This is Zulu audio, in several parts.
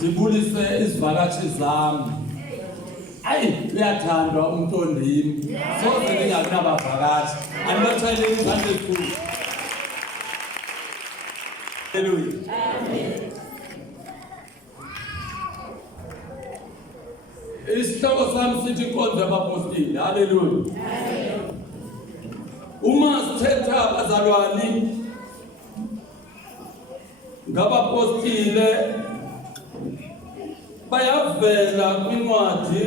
Ndibulise izivakashi zami. Ayi, uyathandwa umntondini. Soze ningakunabavakashi. Andibatshayeleni izandla ezikhulu. Hallelujah. Amen. Isihloko sami sithi Inkonzo yabaPostile. Hallelujah. Amen. Uma sithetha bazalwane ngabaPostile bayavela kwincwadi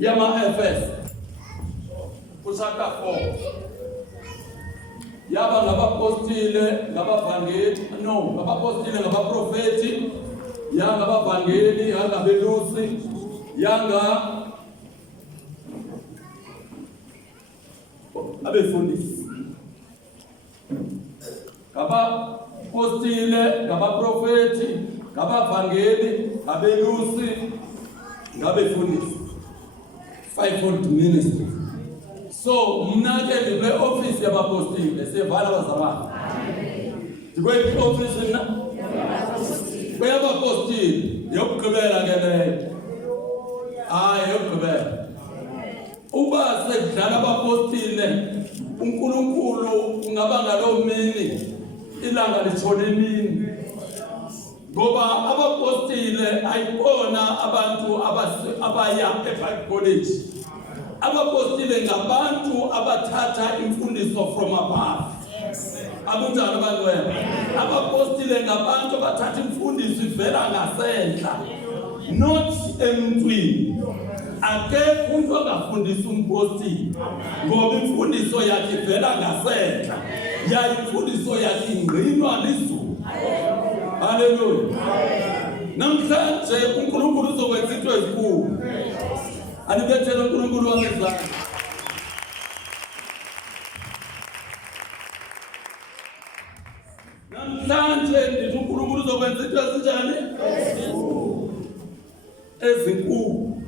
yama-Efeso chapter 4. Yaba ngabaPostile, ngabavangeli, ngabaPostile, ngabaprofeti, ngabavangeli, ngabelusi, abefundisi. Ngabapostile, ngabaprofeti, ngabavangeli, ngabelusi, ngabefundisi. Fivefold ministry. So mna ke ndibe office yabapostile sevala bazalwane. Ndikwephi office na? Yabapostile. Yokugqibela ke leyo. Yokugqibela. Uba sekudlala abapostile uNkulunkulu ungaba ngaloo mini ilanga litshona emini. Ngoba abapostile ayibona abantu abaya eBible college. Abapostile ngabantu abathatha imfundiso from above. Abunjani abantwana? Abapostile ngabantu abathatha imfundiso ivela ngasentla. Not emntwini. Akekho umuntu ongafundisa umpostile. Ngoba imfundiso yakhe ivela ngasentla. Yaye imfundiso yakhe ingqinwa lizulu. Hallelujah. Namhlanje uNkulunkulu uzokwenza into ezinkulu. Anibethele uNkulunkulu wangezandla. Namhlanje ndithi uNkulunkulu uzokwenza into ezinjani? Ezinkulu.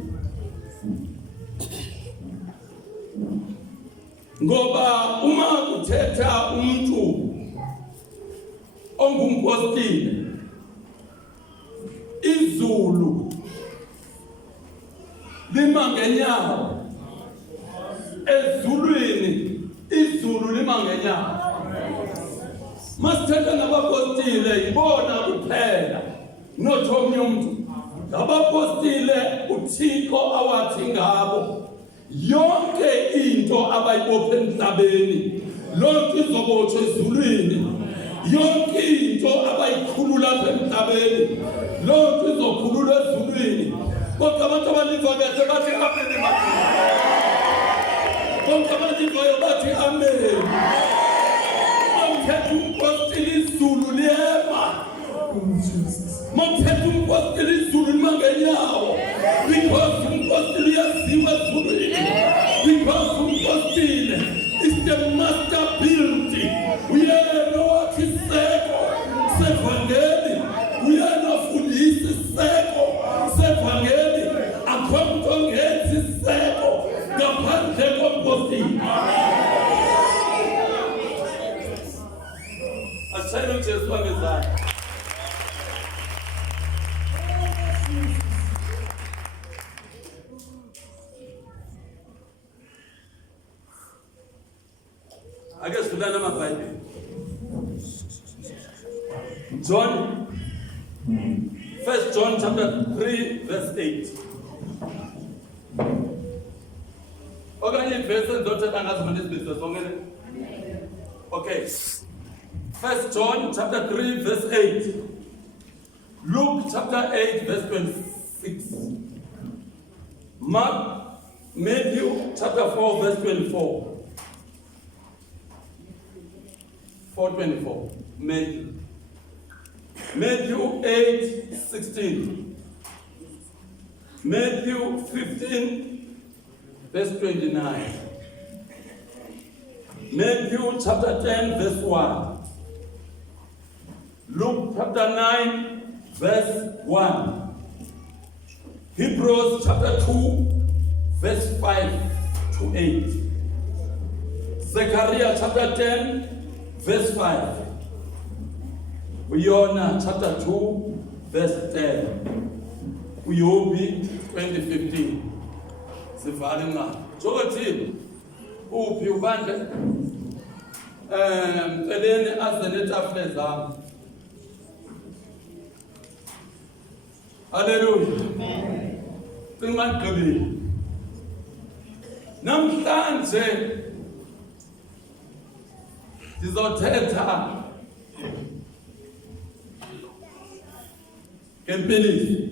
Ngoba uma kuthetha umuntu ongumpostile, izulu lima ngenyawo. Ezulwini izulu lima ngenyawo. Masithetha ngabapostile yibona kuphela, not omnye umuntu. Ngabapostile uThixo awathi ngabo yonke into abayibophe emhlabeni lonke izobotshwa ezulwini. Yonke into abayikhulula lapha emhlabeni lonke izokhululwa ezulwini. Bonke abantu abanivakashe bathi amen emakhaya. Bonke abanivakashe bathi amen. Mawuthetha umpostile izulu liyema. Mawuthetha umpostile izulu lima ngenyawo. Because umpostile uyaziwa ezulwini. Because umpostile is the master building. Uyena wathi iseko sevangeli. Uyena fundisa iseko sevangeli. Akho muntu ongenza iseko ngaphandle kompostile. Ashayelo Jesu wangezandla. Ake sidlana amaBhayibheli. John 1 John chapter 3 verse 8. Okanye verse endothetha ngazo manje isibizwe sonke. Okay. 1 John chapter 3 verse 8. Luke chapter 8 verse 26. Matthew chapter 4 verse 24. 4:24. Matthew 8:16. Matthew 15 verse 29. Matthew chapter 10 verse 1. Luke chapter 9 verse 1. Hebrews chapter 2 verse 5 to 8. Zechariah chapter 10 verse 5. Uyona chapter 2 verse 10. Uyobi 2015. Sivale nga. Jokothi uphi ubandle mceleni aze netafule zami. Hallelujah. Amen. Singaqqibile. Namhlanje sizothetha ngempilisi.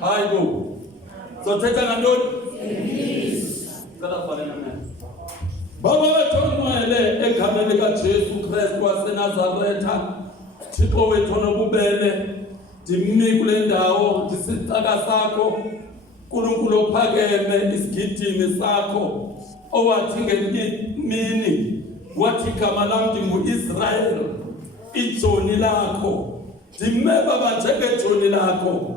Hayibo. Sizothetha ngantoni? Ngempilisi. Ngicela sibhalele mina. Baba wethu ongcwele egameni likaJesu Kristu waseNazaretha, Thixo wethu onobubele, ndimi kule ndawo ndisicaka sakho, Nkulunkulu ophakeme, isigidimi sakho owathi ngemini wathi igama lam ndingu-Israyeli, ijoni lakho. Ndime baba njengejoni lakho.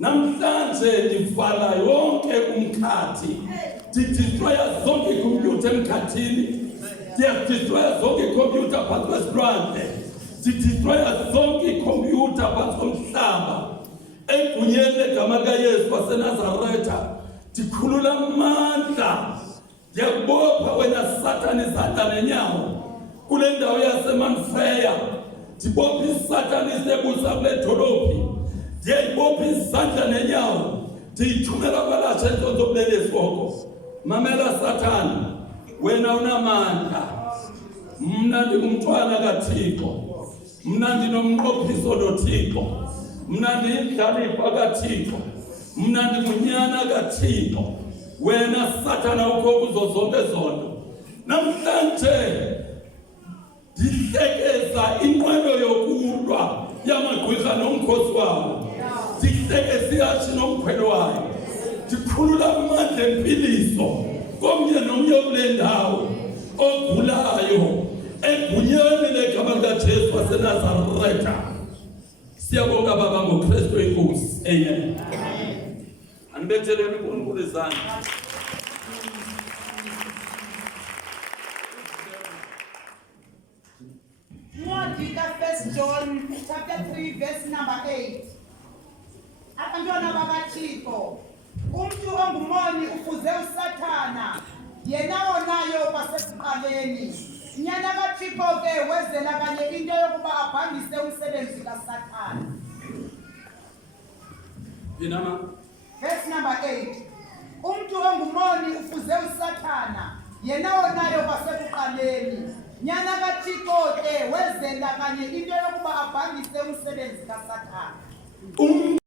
Namhlanje ndivala yonke umkhathi, ndidistroya zonke ikhompyutha emkhathini, ndiyadistroya zonke ikhompyutha phantsi kwesilwandle, ndidistroya zonke ikhompyutha phantsi komhlaba. Egunyeni legama likaYesu waseNazaretha, ndikhulula amandla, ndiyakubopha wena Satani izandla nenyawo kule ndawo yaseManfeya. Ndibopha iSatani isebusa kule dolophi, ndiyayibopha izandla nenyawo, ndiyithumela kwalatsha Inkonzo bulele Sibhoko. Mamela Satani, wena unamandla. Mna ndingumntwana kaThixo, mna ndinomnqophiso noThixo, mna ndiyindlalifa kaThixo, mna ndingunyana kaThixo. Wena Satani ukho kuzo zonke zonto. Namhlanje ndihlekeza inqwelo yokulwa yamagqwirha nomkhosi wawo, ndihlekeza ihashi nomkhwelo wayo, ndikhulula amandla empiliso komnye nomnye kule ndawo ogulayo egunyeni legama likaJesu waseNazaretha. Siyabonga Baba ngoKristu inkosi. Amen. Anibetheleni uNkulunkulu izandla. First John chapter 3 verse number 8. Abantwana bakaThixo, umuntu ongumoni ufuze uSathana, yena onayo kwasekuqaleni. Nyana kaThixo ke wezela kanye into yokuba abhangise umsebenzi kaSathana. Inama Verse number 8. Umuntu ongumoni ufuze uSathana, yena onayo kwasekuqaleni. Nyana kaThixo ke wezela kanye into yokuba abhangise umsebenzi kaSathana.